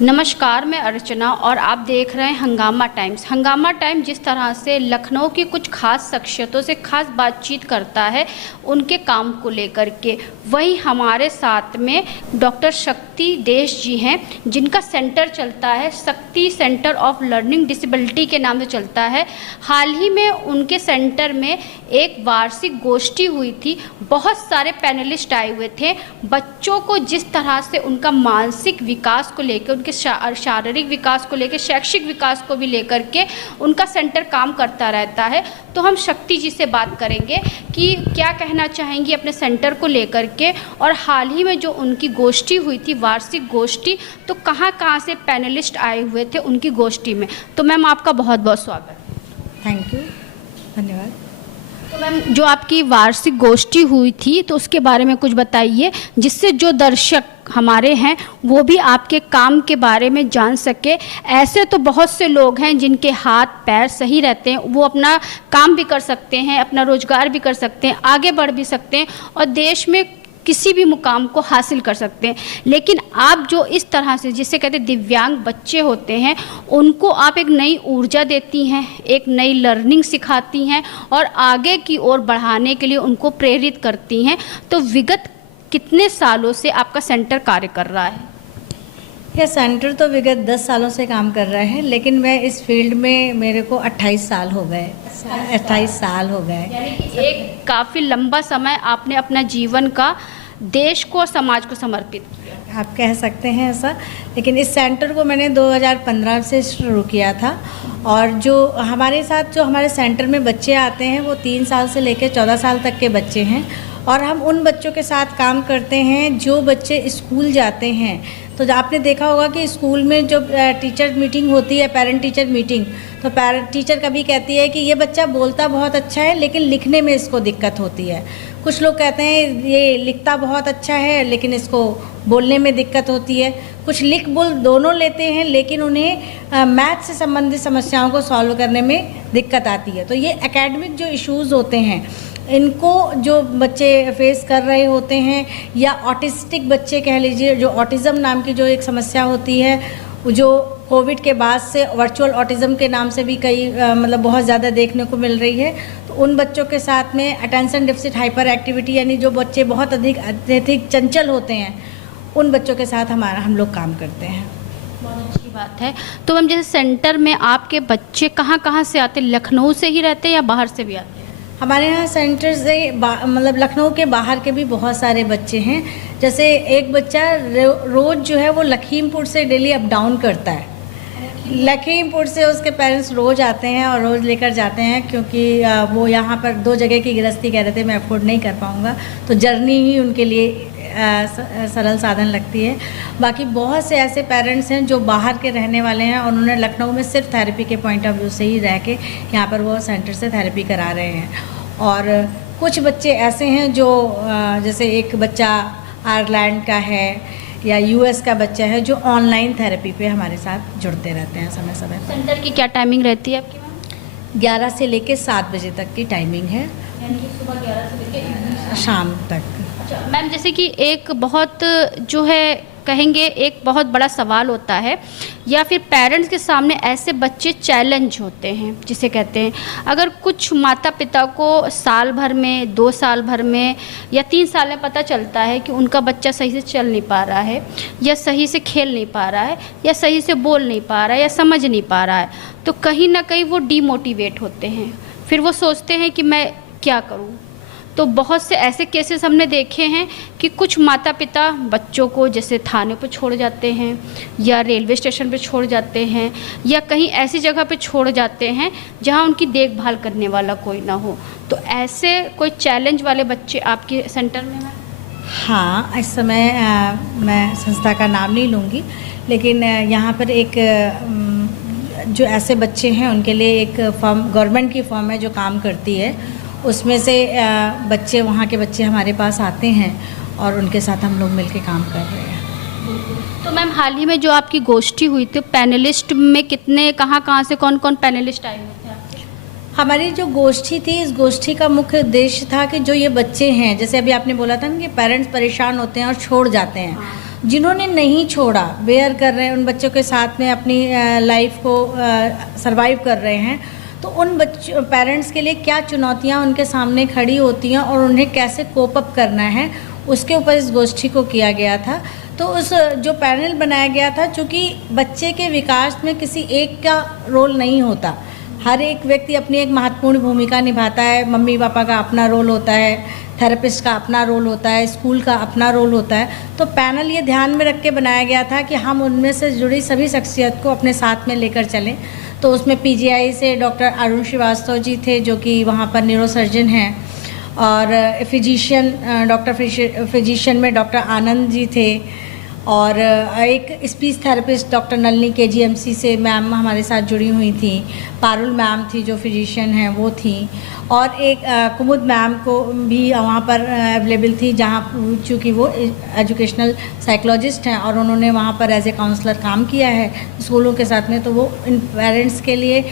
नमस्कार, मैं अर्चना और आप देख रहे हैं हंगामा टाइम्स। हंगामा टाइम्स जिस तरह से लखनऊ की कुछ खास शख्सियतों से खास बातचीत करता है उनके काम को लेकर के, वहीं हमारे साथ में डॉक्टर शक्ति देश जी हैं जिनका सेंटर चलता है शक्ति सेंटर ऑफ लर्निंग डिसेबिलिटी के नाम से चलता है। हाल ही में उनके सेंटर में एक वार्षिक गोष्ठी हुई थी, बहुत सारे पैनलिस्ट आए हुए थे। बच्चों को जिस तरह से उनका मानसिक विकास को लेकर, उनके शारीरिक विकास को लेकर, शैक्षिक विकास को भी लेकर के उनका सेंटर काम करता रहता है। तो हम शक्ति जी से बात करेंगे कि क्या कहना चाहेंगी अपने सेंटर को लेकर के, और हाल ही में जो उनकी गोष्ठी हुई थी, वार्षिक गोष्ठी, तो कहाँ कहाँ से पैनलिस्ट आए हुए थे उनकी गोष्ठी में। तो मैम आपका बहुत बहुत स्वागत। थैंक यू, धन्यवाद। तो मैम जो आपकी वार्षिक गोष्ठी हुई थी तो उसके बारे में कुछ बताइए, जिससे जो दर्शक हमारे हैं वो भी आपके काम के बारे में जान सके। ऐसे तो बहुत से लोग हैं जिनके हाथ पैर सही रहते हैं, वो अपना काम भी कर सकते हैं, अपना रोजगार भी कर सकते हैं, आगे बढ़ भी सकते हैं और देश में किसी भी मुकाम को हासिल कर सकते हैं। लेकिन आप जो इस तरह से, जिसे कहते हैं दिव्यांग बच्चे होते हैं, उनको आप एक नई ऊर्जा देती हैं, एक नई लर्निंग सिखाती हैं और आगे की ओर बढ़ाने के लिए उनको प्रेरित करती हैं। तो विगत कितने सालों से आपका सेंटर कार्य कर रहा है? यह सेंटर तो विगत 10 सालों से काम कर रहा है, लेकिन मैं इस फील्ड में मेरे को 28 साल हो गए। 28 साल हो गए, यानी कि एक काफ़ी लंबा समय आपने अपना जीवन का देश को और समाज को समर्पित किया, आप कह सकते हैं ऐसा। लेकिन इस सेंटर को मैंने 2015 से शुरू किया था, और जो हमारे साथ जो हमारे सेंटर में बच्चे आते हैं वो 3 साल से लेकर 14 साल तक के बच्चे हैं, और हम उन बच्चों के साथ काम करते हैं जो बच्चे स्कूल जाते हैं। तो आपने देखा होगा कि स्कूल में जो टीचर मीटिंग होती है, पेरेंट टीचर मीटिंग, तो पेरेंट टीचर कभी कहती है कि ये बच्चा बोलता बहुत अच्छा है लेकिन लिखने में इसको दिक्कत होती है। कुछ लोग कहते हैं ये लिखता बहुत अच्छा है लेकिन इसको बोलने में दिक्कत होती है। कुछ लिख बोल दोनों लेते हैं लेकिन उन्हें मैथ से संबंधित समस्याओं को सॉल्व करने में दिक्कत आती है। तो ये एकेडमिक जो इश्यूज़ होते हैं, इनको जो बच्चे फेस कर रहे होते हैं, या ऑटिस्टिक बच्चे कह लीजिए, जो ऑटिज़म नाम की जो एक समस्या होती है, जो कोविड के बाद से वर्चुअल ऑटिज़म के नाम से भी कई मतलब बहुत ज़्यादा देखने को मिल रही है। तो उन बच्चों के साथ में अटेंशन डेफिसिट हाइपर एक्टिविटी, यानी जो बच्चे बहुत अत्यधिक चंचल होते हैं, उन बच्चों के साथ हम लोग काम करते हैं। बहुत अच्छी बात है। तो मैम जैसे सेंटर में आपके बच्चे कहाँ कहाँ से आते हैं? लखनऊ से ही रहते हैं या बाहर से भी आते हैं? हमारे यहाँ सेंटर से मतलब लखनऊ के बाहर के भी बहुत सारे बच्चे हैं। जैसे एक बच्चा रोज़ जो है वो लखीमपुर से डेली अप डाउन करता है। लखीमपुर से उसके पेरेंट्स रोज़ आते हैं और रोज़ लेकर जाते हैं, क्योंकि वो यहाँ पर 2 जगह की गृहस्थी कह रहे थे, मैं अफोर्ड नहीं कर पाऊँगा, तो जर्नी ही उनके लिए सरल साधन लगती है। बाकी बहुत से ऐसे पेरेंट्स हैं जो बाहर के रहने वाले हैं और उन्होंने लखनऊ में सिर्फ थेरेपी के पॉइंट ऑफ व्यू से ही रह के यहाँ पर वो सेंटर से थेरेपी करा रहे हैं। और कुछ बच्चे ऐसे हैं जो जैसे एक बच्चा आयरलैंड का है या यूएस का बच्चा है, जो ऑनलाइन थेरेपी पे हमारे साथ जुड़ते रहते हैं समय समय पर। सेंटर की क्या टाइमिंग रहती है आपकी? 11 से लेकर 7 बजे तक की टाइमिंग है, यानी कि सुबह 11 से लेकर शाम तक। मैम जैसे कि एक बहुत जो है कहेंगे एक बहुत बड़ा सवाल होता है, या फिर पेरेंट्स के सामने ऐसे बच्चे चैलेंज होते हैं जिसे कहते हैं, अगर कुछ माता पिता को साल भर में, 2 साल भर में या 3 साल में पता चलता है कि उनका बच्चा सही से चल नहीं पा रहा है, या सही से खेल नहीं पा रहा है, या सही से बोल नहीं पा रहा है, या समझ नहीं पा रहा है, तो कहीं ना कहीं वो डीमोटिवेट होते हैं। फिर वो सोचते हैं कि मैं क्या करूँ। तो बहुत से ऐसे केसेस हमने देखे हैं कि कुछ माता पिता बच्चों को जैसे थाने पर छोड़ जाते हैं, या रेलवे स्टेशन पे छोड़ जाते हैं, या कहीं ऐसी जगह पे छोड़ जाते हैं जहां उनकी देखभाल करने वाला कोई ना हो। तो ऐसे कोई चैलेंज वाले बच्चे आपके सेंटर में हैं? हाँ, इस समय मैं संस्था का नाम नहीं लूँगी, लेकिन यहाँ पर एक जो ऐसे बच्चे हैं उनके लिए एक फर्म, गवर्नमेंट की फर्म है जो काम करती है, उसमें से बच्चे, वहाँ के बच्चे हमारे पास आते हैं और उनके साथ हम लोग मिलके काम कर रहे हैं। तो मैम हाल ही में जो आपकी गोष्ठी हुई थी, पैनलिस्ट में कितने, कहाँ कहाँ से कौन कौन पैनलिस्ट आए हुए थे आपके? हमारी जो गोष्ठी थी, इस गोष्ठी का मुख्य उद्देश्य था कि जो ये बच्चे हैं, जैसे अभी आपने बोला था ना कि पेरेंट्स परेशान होते हैं और छोड़ जाते हैं, जिन्होंने नहीं छोड़ा, बेयर कर रहे हैं, उन बच्चों के साथ में अपनी लाइफ को सरवाइव कर रहे हैं, तो उन बच्चों पेरेंट्स के लिए क्या चुनौतियां उनके सामने खड़ी होती हैं और उन्हें कैसे कोप अप करना है, उसके ऊपर इस गोष्ठी को किया गया था। तो उस जो पैनल बनाया गया था, चूँकि बच्चे के विकास में किसी एक का रोल नहीं होता, हर एक व्यक्ति अपनी एक महत्वपूर्ण भूमिका निभाता है। मम्मी पापा का अपना रोल होता है, थेरेपिस्ट का अपना रोल होता है, स्कूल का अपना रोल होता है। तो पैनल ये ध्यान में रख के बनाया गया था कि हम उनमें से जुड़ी सभी शख्सियत को अपने साथ में लेकर चलें। तो उसमें पीजीआई से डॉक्टर अरुण श्रीवास्तव जी थे, जो कि वहाँ पर न्यूरोसर्जन हैं, और फिजिशियन में डॉक्टर आनंद जी थे, और एक speech therapist doctor Nalini KGMC से मैम हमारे साथ जुड़ी हुई थी, पारुल मैम थी जो फिजिशियन हैं वो थी, और एक कुमुद मैम को भी वहाँ पर अवेलेबल थी, जहाँ चूँकि वो एजुकेशनल साइकोलॉजिस्ट हैं और उन्होंने वहाँ पर एज ए काउंसलर काम किया है स्कूलों के साथ में। तो वो इन पेरेंट्स के लिए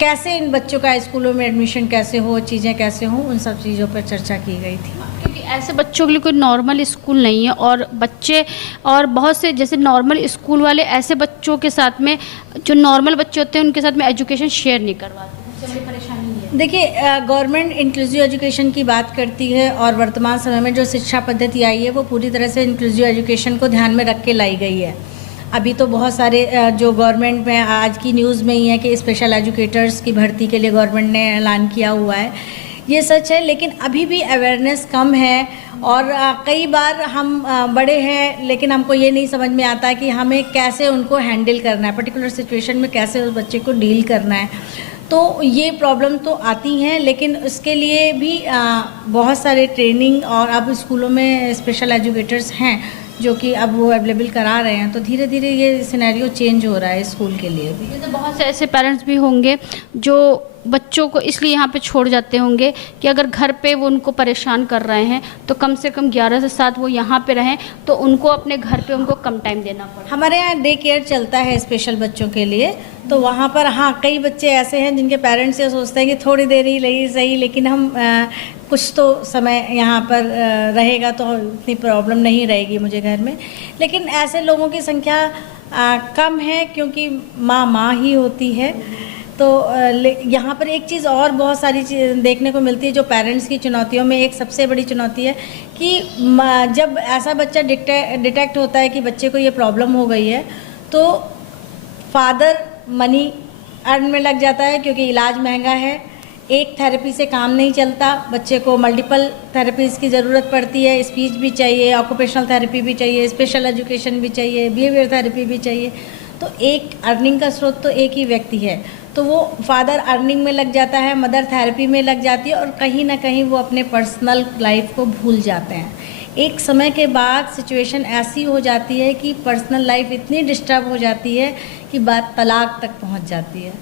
कैसे इन बच्चों का स्कूलों में एडमिशन कैसे हो, चीज़ें कैसे हों, उन सब चीज़ों पर चर्चा की गई थी। क्योंकि ऐसे बच्चों के लिए कोई नॉर्मल स्कूल नहीं है, और बच्चे और बहुत से जैसे नॉर्मल स्कूल वाले ऐसे बच्चों के साथ में, जो नॉर्मल बच्चे होते हैं उनके साथ में एजुकेशन शेयर नहीं करवाते, सबसे बड़ी परेशानी है। देखिए, गवर्नमेंट इंक्लूसिव एजुकेशन की बात करती है, और वर्तमान समय में जो शिक्षा पद्धति आई है वो पूरी तरह से इंक्लूसिव एजुकेशन को ध्यान में रख के लाई गई है। अभी तो बहुत सारे जो गवर्नमेंट में आज की न्यूज़ में ही है कि स्पेशल एजुकेटर्स की भर्ती के लिए गवर्नमेंट ने ऐलान किया हुआ है, ये सच है। लेकिन अभी भी अवेयरनेस कम है, और कई बार हम बड़े हैं लेकिन हमको ये नहीं समझ में आता कि हमें कैसे उनको हैंडल करना है, पर्टिकुलर सिचुएशन में कैसे उस बच्चे को डील करना है। तो ये प्रॉब्लम तो आती हैं, लेकिन उसके लिए भी बहुत सारे ट्रेनिंग, और अब स्कूलों में स्पेशल एजुकेटर्स हैं जो कि अब वो अवेलेबल करा रहे हैं। तो धीरे धीरे ये सिनेरियो चेंज हो रहा है स्कूल के लिए भी। तो बहुत से ऐसे पेरेंट्स भी होंगे जो बच्चों को इसलिए यहाँ पे छोड़ जाते होंगे कि अगर घर पे वो उनको परेशान कर रहे हैं तो कम से कम 11 से 7 वो यहाँ पे रहें, तो उनको अपने घर पे उनको कम टाइम देना पड़े। हमारे यहाँ डे केयर चलता है स्पेशल बच्चों के लिए, तो वहाँ पर हाँ कई बच्चे ऐसे हैं जिनके पेरेंट्स ये सोचते हैं कि थोड़ी देर ही रही सही, लेकिन हम कुछ तो समय यहाँ पर रहेगा तो इतनी प्रॉब्लम नहीं रहेगी मुझे घर में। लेकिन ऐसे लोगों की संख्या कम है, क्योंकि माँ ही होती है। तो यहाँ पर एक चीज़ और बहुत सारी चीज़ देखने को मिलती है जो पेरेंट्स की चुनौतियों में एक सबसे बड़ी चुनौती है कि जब ऐसा बच्चा डिटेक्ट होता है कि बच्चे को ये प्रॉब्लम हो गई है, तो फादर मनी अर्न में लग जाता है, क्योंकि इलाज महंगा है, एक थेरेपी से काम नहीं चलता, बच्चे को मल्टीपल थेरेपीज़ की ज़रूरत पड़ती है, स्पीच भी चाहिए, ऑक्यूपेशनल थेरेपी भी चाहिए, स्पेशल एजुकेशन भी चाहिए, बिहेवियर थेरेपी भी चाहिए। तो एक अर्निंग का स्रोत तो एक ही व्यक्ति है, तो वो फादर अर्निंग में लग जाता है, मदर थेरेपी में लग जाती है, और कहीं ना कहीं वो अपने पर्सनल लाइफ को भूल जाते हैं। एक समय के बाद सिचुएशन ऐसी हो जाती है कि पर्सनल लाइफ इतनी डिस्टर्ब हो जाती है कि बात तलाक तक पहुंच जाती है।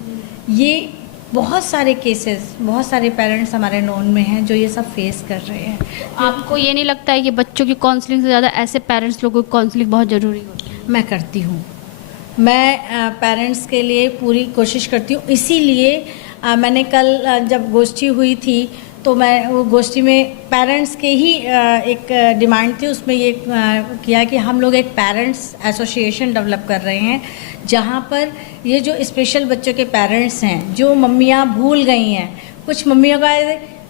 ये बहुत सारे केसेस, बहुत सारे पेरेंट्स हमारे नोन में हैं जो ये सब फेस कर रहे हैं। आपको ये नहीं लगता है कि बच्चों की काउंसलिंग से ज़्यादा ऐसे पेरेंट्स लोगों की काउंसलिंग बहुत ज़रूरी होती है? मैं करती हूँ, मैं पेरेंट्स के लिए पूरी कोशिश करती हूँ। इसीलिए मैंने कल जब गोष्ठी हुई थी तो मैं वो गोष्ठी में पेरेंट्स के ही एक डिमांड थी, उसमें ये किया कि हम लोग एक पेरेंट्स एसोसिएशन डेवलप कर रहे हैं, जहाँ पर ये जो स्पेशल बच्चों के पेरेंट्स हैं, जो मम्मियाँ भूल गई हैं, कुछ मम्मियों का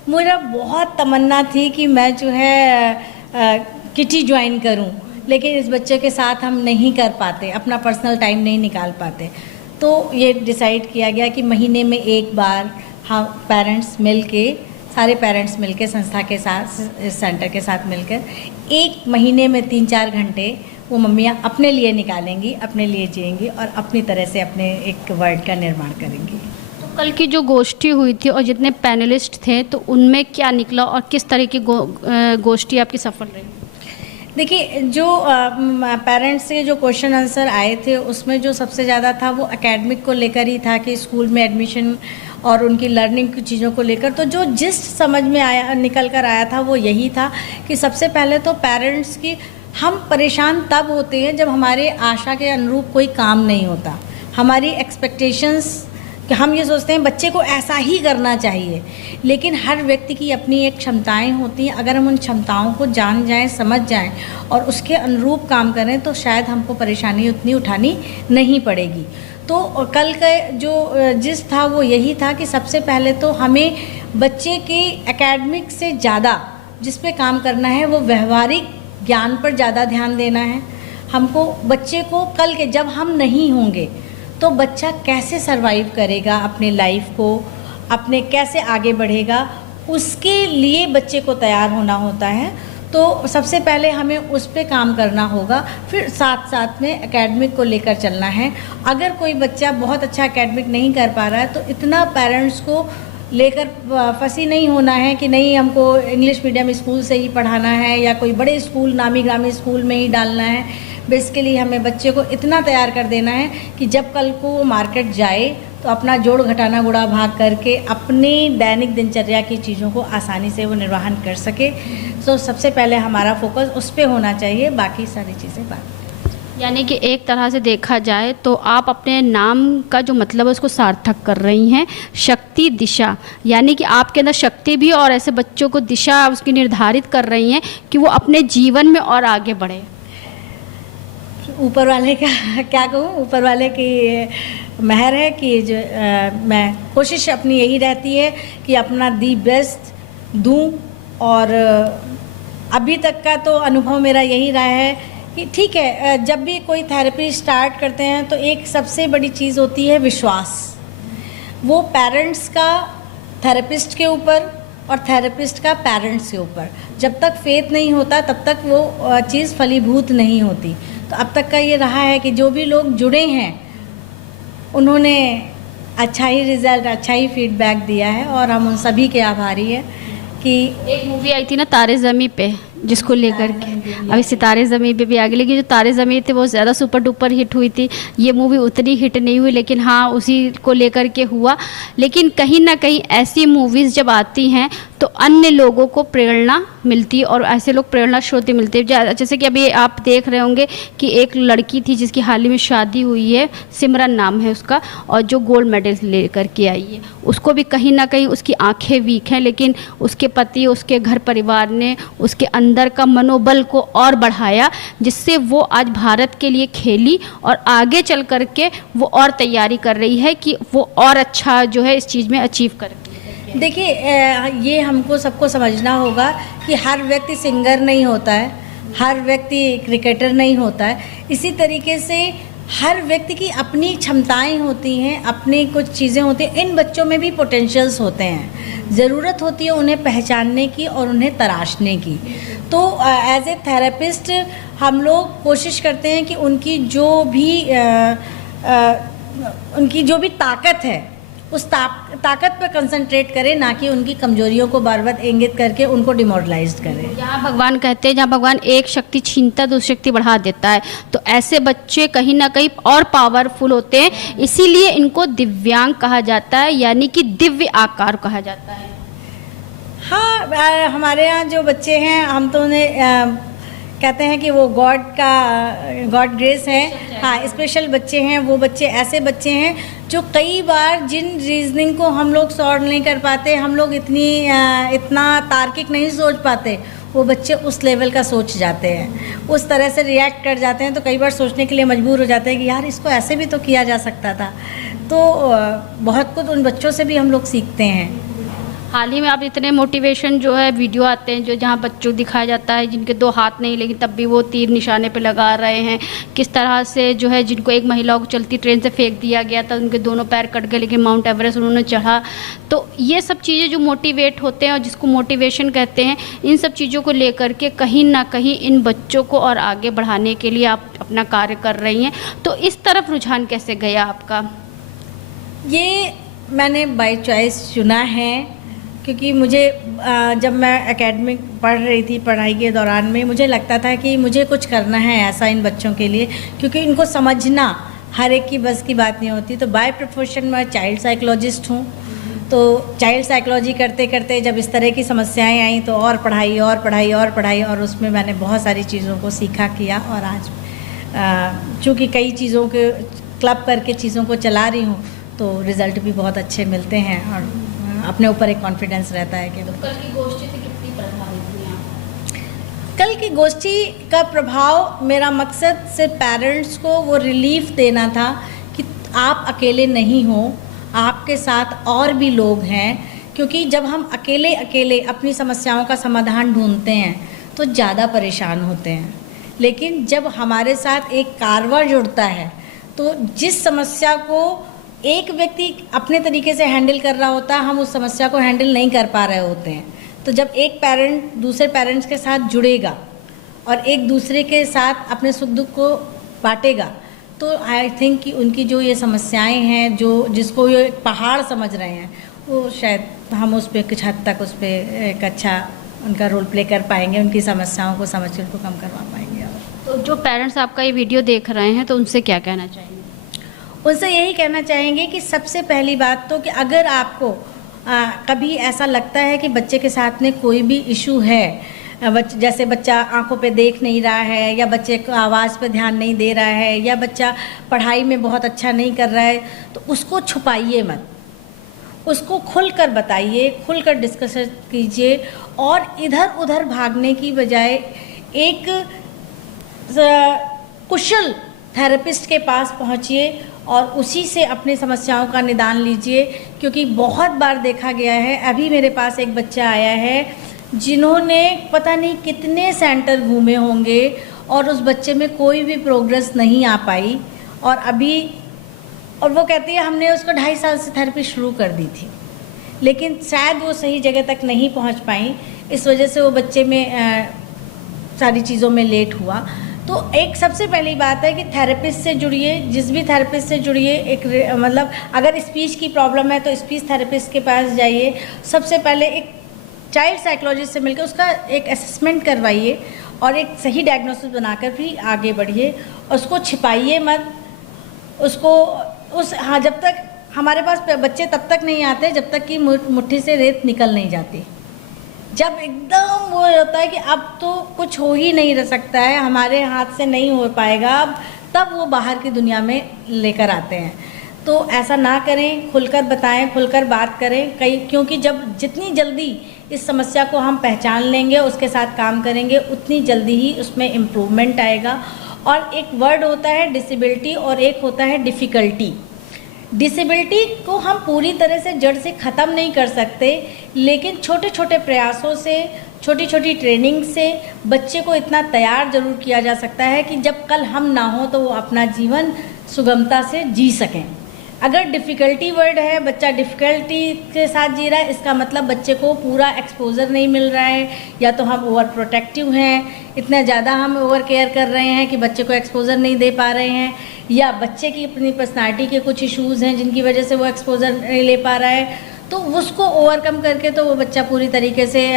मेरा बहुत तमन्ना थी कि मैं जो है किटी ज्वाइन करूँ, लेकिन इस बच्चे के साथ हम नहीं कर पाते, अपना पर्सनल टाइम नहीं निकाल पाते। तो ये डिसाइड किया गया कि महीने में एक बार हम पेरेंट्स मिलके, सारे पेरेंट्स मिलके संस्था के साथ, इस सेंटर के साथ मिलकर एक महीने में 3-4 घंटे वो मम्मियाँ अपने लिए निकालेंगी, अपने लिए जिएंगी और अपनी तरह से अपने एक वर्ल्ड का निर्माण करेंगी। तो कल की जो गोष्ठी हुई थी और जितने पैनलिस्ट थे, तो उनमें क्या निकला और किस तरह की गोष्ठी आपकी सफल रही? देखिए, जो पेरेंट्स से जो क्वेश्चन आंसर आए थे उसमें जो सबसे ज़्यादा था वो एकेडमिक को लेकर ही था, कि स्कूल में एडमिशन और उनकी लर्निंग की चीज़ों को लेकर। तो जो जिस समझ में आया, निकल कर आया था, वो यही था कि सबसे पहले तो पेरेंट्स की, हम परेशान तब होते हैं जब हमारे आशा के अनुरूप कोई काम नहीं होता, हमारी एक्सपेक्टेशंस कि हम ये सोचते हैं बच्चे को ऐसा ही करना चाहिए, लेकिन हर व्यक्ति की अपनी एक क्षमताएं होती हैं। अगर हम उन क्षमताओं को जान जाएं, समझ जाएं और उसके अनुरूप काम करें तो शायद हमको परेशानी उतनी उठानी नहीं पड़ेगी। तो कल का जो जिस था वो यही था कि सबसे पहले तो हमें बच्चे के एकेडमिक से ज़्यादा जिस पे काम करना है वो व्यवहारिक ज्ञान पर ज़्यादा ध्यान देना है। हमको बच्चे को कल के जब हम नहीं होंगे तो बच्चा कैसे सरवाइव करेगा अपने लाइफ को, अपने कैसे आगे बढ़ेगा, उसके लिए बच्चे को तैयार होना होता है। तो सबसे पहले हमें उस पे काम करना होगा, फिर साथ साथ में एकेडमिक को लेकर चलना है। अगर कोई बच्चा बहुत अच्छा एकेडमिक नहीं कर पा रहा है तो इतना पेरेंट्स को लेकर फंसी नहीं होना है कि नहीं हमको इंग्लिश मीडियम स्कूल से ही पढ़ाना है या कोई बड़े स्कूल नामी ग्रामी स्कूल में ही डालना है। बेसिकली हमें बच्चे को इतना तैयार कर देना है कि जब कल को वो मार्केट जाए तो अपना जोड़ घटाना गुणा भाग करके अपने दैनिक दिनचर्या की चीज़ों को आसानी से वो निर्वहन कर सके। तो सबसे पहले हमारा फोकस उस पर होना चाहिए, बाकी सारी चीज़ें बाद। यानी कि एक तरह से देखा जाए तो आप अपने नाम का जो मतलब है उसको सार्थक कर रही हैं, शक्ति दिशा, यानी कि आपके अंदर शक्ति भी और ऐसे बच्चों को दिशा उसकी निर्धारित कर रही हैं कि वो अपने जीवन में और आगे बढ़े। ऊपर वाले का क्या कहूँ, ऊपर वाले की मेहर है कि जो मैं कोशिश अपनी यही रहती है कि अपना दी बेस्ट दूँ। और अभी तक का तो अनुभव मेरा यही रहा है कि ठीक है, जब भी कोई थेरेपी स्टार्ट करते हैं तो एक सबसे बड़ी चीज़ होती है विश्वास। वो पेरेंट्स का थेरेपिस्ट के ऊपर और थेरेपिस्ट का पेरेंट्स के ऊपर, जब तक फेथ नहीं होता तब तक वो चीज़ फलीभूत नहीं होती। तो अब तक का ये रहा है कि जो भी लोग जुड़े हैं उन्होंने अच्छा ही रिज़ल्ट, अच्छा ही फीडबैक दिया है और हम उन सभी के आभारी हैं। कि एक मूवी आई थी ना तारे ज़मीं पे, जिसको लेकर के अभी सितारे ज़मीं पे भी आ गई, लेकिन जो तारे ज़मीं थे वो ज़्यादा सुपर डुपर हिट हुई थी। ये मूवी उतनी हिट नहीं हुई, लेकिन हाँ उसी को लेकर के हुआ। लेकिन कहीं ना कहीं ऐसी मूवीज़ जब आती हैं तो अन्य लोगों को प्रेरणा मिलती है और ऐसे लोग प्रेरणा स्रोत मिलते हैं। जैसे कि अभी आप देख रहे होंगे कि एक लड़की थी जिसकी हाल ही में शादी हुई है, सिमरन नाम है उसका, और जो गोल्ड मेडल लेकर के आई है, उसको भी कहीं ना कहीं उसकी आंखें वीक हैं, लेकिन उसके पति, उसके घर परिवार ने उसके अंदर का मनोबल को और बढ़ाया, जिससे वो आज भारत के लिए खेली और आगे चल करके वो और तैयारी कर रही है कि वो और अच्छा जो है इस चीज़ में अचीव करे। देखिए, ये हमको सबको समझना होगा कि हर व्यक्ति सिंगर नहीं होता है, हर व्यक्ति क्रिकेटर नहीं होता है। इसी तरीके से हर व्यक्ति की अपनी क्षमताएं होती हैं, अपनी कुछ चीज़ें होती हैं। इन बच्चों में भी पोटेंशियल्स होते हैं, ज़रूरत होती है उन्हें पहचानने की और उन्हें तराशने की। तो एज ए थेरेपिस्ट हम लोग कोशिश करते हैं कि उनकी जो भी ताकत है उस ताकत पर कंसंट्रेट करें, ना कि उनकी कमजोरियों को बार बार इंगित करके उनको डिमोरलाइज करें। जहाँ भगवान कहते हैं, जहाँ भगवान एक शक्ति छीनता दूसरी शक्ति बढ़ा देता है, तो ऐसे बच्चे कहीं ना कहीं और पावरफुल होते हैं, इसीलिए इनको दिव्यांग कहा जाता है, यानी कि दिव्य आकार कहा जाता है। हाँ, हमारे यहाँ जो बच्चे हैं हम तो उन्हें कहते हैं कि वो गॉड ग्रेस है। हाँ, स्पेशल बच्चे हैं। वो बच्चे ऐसे बच्चे हैं जो कई बार जिन रीजनिंग को हम लोग सॉल्व नहीं कर पाते, हम लोग इतना तार्किक नहीं सोच पाते, वो बच्चे उस लेवल का सोच जाते हैं, उस तरह से रिएक्ट कर जाते हैं। तो कई बार सोचने के लिए मजबूर हो जाते हैं कि यार इसको ऐसे भी तो किया जा सकता था। तो बहुत कुछ उन बच्चों से भी हम लोग सीखते हैं। हाल ही में आप इतने मोटिवेशन जो है वीडियो आते हैं जो जहाँ बच्चों दिखाया जाता है जिनके 2 हाथ नहीं, लेकिन तब भी वो तीर निशाने पे लगा रहे हैं। किस तरह से जो है जिनको एक महिला को चलती ट्रेन से फेंक दिया गया था, उनके दोनों पैर कट गए, लेकिन माउंट एवरेस्ट उन्होंने चढ़ा। तो ये सब चीज़ें जो मोटिवेट होते हैं और जिसको मोटिवेशन कहते हैं, इन सब चीज़ों को लेकर के कहीं ना कहीं इन बच्चों को और आगे बढ़ाने के लिए आप अपना कार्य कर रही हैं। तो इस तरफ रुझान कैसे गया आपका? ये मैंने बाय चॉइस चुना है, क्योंकि मुझे जब मैं एकेडमिक पढ़ रही थी, पढ़ाई के दौरान में मुझे लगता था कि मुझे कुछ करना है ऐसा इन बच्चों के लिए, क्योंकि इनको समझना हर एक की बस की बात नहीं होती। तो बाय प्रोफेशन मैं चाइल्ड साइकोलॉजिस्ट हूँ। तो चाइल्ड साइकोलॉजी करते करते जब इस तरह की समस्याएं आई तो और पढ़ाई और पढ़ाई और पढ़ाई, और उसमें मैंने बहुत सारी चीज़ों को सीखा किया। और आज चूँकि कई चीज़ों के क्लब करके चीज़ों को चला रही हूँ, तो रिज़ल्ट भी बहुत अच्छे मिलते हैं और अपने ऊपर एक कॉन्फिडेंस रहता है कि कल की गोष्ठी से कितनी प्रभावित हुई आप? कल की गोष्ठी का प्रभाव, मेरा मकसद सिर्फ पेरेंट्स को वो रिलीफ देना था कि आप अकेले नहीं हो, आपके साथ और भी लोग हैं। क्योंकि जब हम अकेले अकेले अपनी समस्याओं का समाधान ढूंढते हैं तो ज़्यादा परेशान होते हैं, लेकिन जब हमारे साथ एक कारवा जुड़ता है तो जिस समस्या को एक व्यक्ति अपने तरीके से हैंडल कर रहा होता है, हम उस समस्या को हैंडल नहीं कर पा रहे होते हैं। तो जब एक पेरेंट दूसरे पेरेंट्स के साथ जुड़ेगा और एक दूसरे के साथ अपने सुख दुख को बांटेगा, तो आई थिंक कि उनकी जो ये समस्याएं हैं, जो जिसको ये पहाड़ समझ रहे हैं, वो शायद हम उस पर कुछ हद तक उस पर एक अच्छा उनका रोल प्ले कर पाएंगे, उनकी समस्याओं को समझ कर उनको कम करवा पाएंगे। तो जो पेरेंट्स आपका ये वीडियो देख रहे हैं तो उनसे क्या कहना चाहेंगे? उनसे यही कहना चाहेंगे कि सबसे पहली बात तो कि अगर आपको कभी ऐसा लगता है कि बच्चे के साथ में कोई भी इशू है, जैसे बच्चा आंखों पे देख नहीं रहा है, या बच्चे को आवाज़ पे ध्यान नहीं दे रहा है, या बच्चा पढ़ाई में बहुत अच्छा नहीं कर रहा है, तो उसको छुपाइए मत, उसको खुलकर बताइए, खुलकर डिस्कशन कीजिए। और इधर उधर भागने की बजाय एक कुशल थेरेपिस्ट के पास पहुंचिए और उसी से अपनी समस्याओं का निदान लीजिए। क्योंकि बहुत बार देखा गया है, अभी मेरे पास एक बच्चा आया है जिन्होंने पता नहीं कितने सेंटर घूमे होंगे और उस बच्चे में कोई भी प्रोग्रेस नहीं आ पाई, और वो कहती है हमने उसको 2.5 साल से थेरेपी शुरू कर दी थी, लेकिन शायद वो सही जगह तक नहीं पहुंच पाई, इस वजह से वो बच्चे में सारी चीज़ों में लेट हुआ। तो एक सबसे पहली बात है कि थेरेपिस्ट से जुड़िए, जिस भी थेरेपिस्ट से जुड़िए। एक मतलब अगर स्पीच की प्रॉब्लम है तो स्पीच थेरेपिस्ट के पास जाइए। सबसे पहले एक चाइल्ड साइकोलॉजिस्ट से मिलकर उसका एक असेसमेंट करवाइए और एक सही डायग्नोसिस बनाकर भी आगे बढ़िए। उसको छिपाइए मत, हाँ, जब तक हमारे पास बच्चे तब तक नहीं आते जब तक कि मुट्ठी से रेत निकल नहीं जाती। जब एकदम वो होता है कि अब तो कुछ हो ही नहीं रह सकता है, हमारे हाथ से नहीं हो पाएगा अब, तब वो बाहर की दुनिया में लेकर आते हैं। तो ऐसा ना करें, खुलकर बताएं, खुलकर बात करें। क्योंकि जब जितनी जल्दी इस समस्या को हम पहचान लेंगे, उसके साथ काम करेंगे, उतनी जल्दी ही उसमें इम्प्रूवमेंट आएगा। और एक वर्ड होता है डिसेबिलिटी और एक होता है डिफ़िकल्टी। डिसेबिलिटी को हम पूरी तरह से जड़ से ख़त्म नहीं कर सकते, लेकिन छोटे छोटे प्रयासों से, छोटी छोटी ट्रेनिंग से बच्चे को इतना तैयार ज़रूर किया जा सकता है कि जब कल हम ना हो तो वो अपना जीवन सुगमता से जी सकें। अगर डिफ़िकल्टी वर्ड है, बच्चा डिफ़िकल्टी के साथ जी रहा है, इसका मतलब बच्चे को पूरा एक्सपोजर नहीं मिल रहा है, या तो हम ओवर प्रोटेक्टिव हैं, इतना ज़्यादा हम ओवर केयर कर रहे हैं कि बच्चे को एक्सपोजर नहीं दे पा रहे हैं, या बच्चे की अपनी पर्सनालिटी के कुछ इश्यूज़ हैं जिनकी वजह से वो एक्सपोजर नहीं ले पा रहा है। तो उसको ओवरकम करके तो वो बच्चा पूरी तरीके से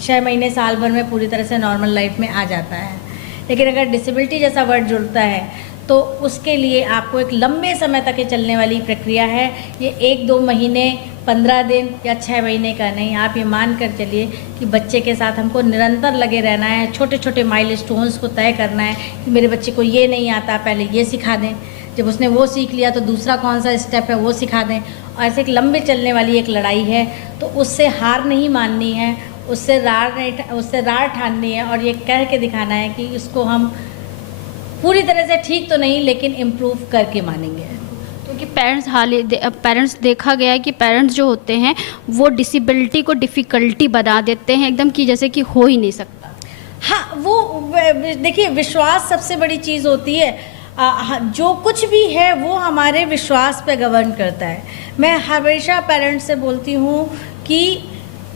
6 महीने साल भर में पूरी तरह से नॉर्मल लाइफ में आ जाता है। लेकिन अगर डिसेबिलिटी जैसा वर्ड जुड़ता है तो उसके लिए आपको एक लंबे समय तक ये चलने वाली प्रक्रिया है। ये 1-2 महीने, 15 दिन या 6 महीने का नहीं। आप ये मान कर चलिए कि बच्चे के साथ हमको निरंतर लगे रहना है, छोटे छोटे माइलस्टोन्स को तय करना है कि मेरे बच्चे को ये नहीं आता, पहले ये सिखा दें, जब उसने वो सीख लिया तो दूसरा कौन सा स्टेप है वो सिखा दें। और ऐसे एक लंबे चलने वाली एक लड़ाई है, तो उससे हार नहीं माननी है, उससे रार ठाननी है और ये कह के दिखाना है कि इसको हम पूरी तरह से ठीक तो नहीं लेकिन इम्प्रूव करके मानेंगे। क्योंकि पेरेंट्स देखा गया है कि पेरेंट्स जो होते हैं वो डिसेबिलिटी को डिफ़िकल्टी बना देते हैं एकदम, कि जैसे कि हो ही नहीं सकता। हाँ, वो देखिए, विश्वास सबसे बड़ी चीज़ होती है। जो कुछ भी है वो हमारे विश्वास पे गवर्न करता है। मैं हमेशा पेरेंट्स से बोलती हूँ कि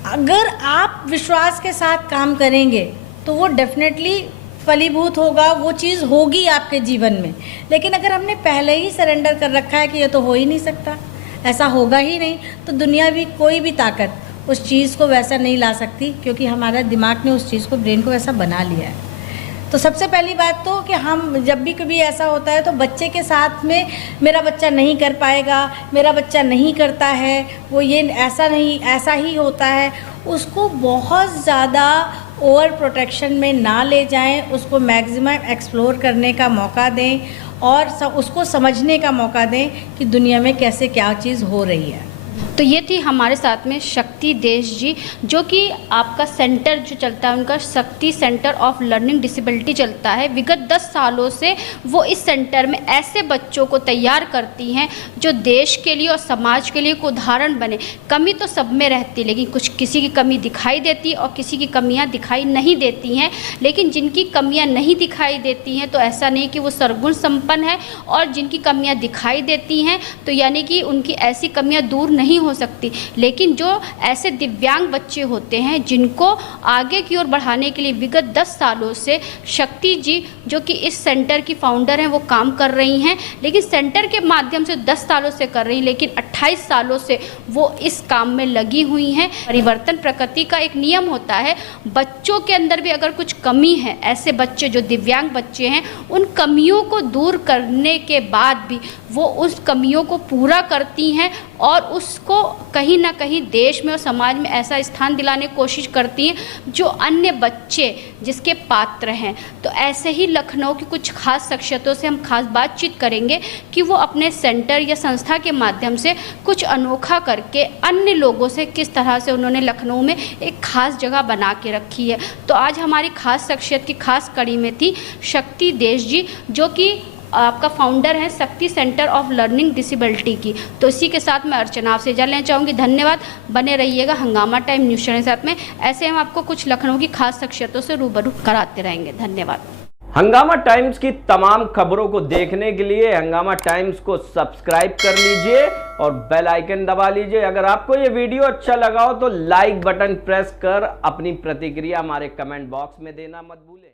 अगर आप विश्वास के साथ काम करेंगे तो वो डेफिनेटली फलीभूत होगा, वो चीज़ होगी आपके जीवन में। लेकिन अगर हमने पहले ही सरेंडर कर रखा है कि ये तो हो ही नहीं सकता, ऐसा होगा ही नहीं, तो दुनिया भी कोई भी ताकत उस चीज़ को वैसा नहीं ला सकती, क्योंकि हमारा दिमाग ने उस चीज़ को, ब्रेन को वैसा बना लिया है। तो सबसे पहली बात तो कि हम जब भी कभी ऐसा होता है तो बच्चे के साथ में मेरा बच्चा नहीं कर पाएगा, मेरा बच्चा नहीं करता है, वो ये ऐसा नहीं, ऐसा ही होता है, उसको बहुत ज़्यादा ओवर प्रोटेक्शन में ना ले जाएं, उसको मैक्सिमम एक्सप्लोर करने का मौका दें और उसको समझने का मौका दें कि दुनिया में कैसे क्या चीज़ हो रही है। तो ये थी हमारे साथ में शक्ति देश जी, जो कि आपका सेंटर जो चलता है उनका शक्ति सेंटर ऑफ लर्निंग डिसेबिलिटी चलता है। विगत 10 सालों से वो इस सेंटर में ऐसे बच्चों को तैयार करती हैं जो देश के लिए और समाज के लिए एक उदाहरण बने। कमी तो सब में रहती है, लेकिन कुछ किसी की कमी दिखाई देती है और किसी की कमियां दिखाई नहीं देती हैं। लेकिन जिनकी कमियां नहीं दिखाई देती हैं तो ऐसा नहीं कि वो सर्वगुण संपन्न है, और जिनकी कमियां दिखाई देती हैं तो यानी कि उनकी ऐसी कमियां दूर नहीं हो सकती। लेकिन जो ऐसे दिव्यांग बच्चे होते हैं जिनको आगे की ओर बढ़ाने के लिए विगत 10 सालों से शक्ति जी, जो कि इस सेंटर की फाउंडर हैं, वो काम कर रही हैं। लेकिन सेंटर के माध्यम से 10 सालों से कर रही हैं, लेकिन 28 सालों से वो इस काम में लगी हुई हैं। परिवर्तन प्रकृति का एक नियम होता है। बच्चों के अंदर भी अगर कुछ कमी है, ऐसे बच्चे जो दिव्यांग बच्चे हैं, उन कमियों को दूर करने के बाद भी वो उस कमियों को पूरा करती हैं और उसको कहीं ना कहीं देश में और समाज में ऐसा स्थान दिलाने की कोशिश करती हैं जो अन्य बच्चे जिसके पात्र हैं। तो ऐसे ही लखनऊ की कुछ खास शख्सियतों से हम खास बातचीत करेंगे कि वो अपने सेंटर या संस्था के माध्यम से कुछ अनोखा करके अन्य लोगों से किस तरह से उन्होंने लखनऊ में एक खास जगह बना के रखी है। तो आज हमारी खास शख्सियत की खास कड़ी में थी शक्ति देश जी, जो कि आपका फाउंडर है शक्ति सेंटर ऑफ लर्निंग डिसेबिलिटी की। तो इसी के साथ मैं अर्चना आपसे इजाज़त लेना चाहूँगी। धन्यवाद। बने रहिएगा हंगामा टाइम न्यूज़ चैनल के साथ में। ऐसे हम आपको कुछ लखनऊ की खास शख्सियतों से रूबरू कराते रहेंगे। धन्यवाद। हंगामा टाइम्स की तमाम खबरों को देखने के लिए हंगामा टाइम्स को सब्सक्राइब कर लीजिए और बेल आइकन दबा लीजिए। अगर आपको ये वीडियो अच्छा लगा हो तो लाइक बटन प्रेस कर अपनी प्रतिक्रिया हमारे कमेंट बॉक्स में देना मत भूलें।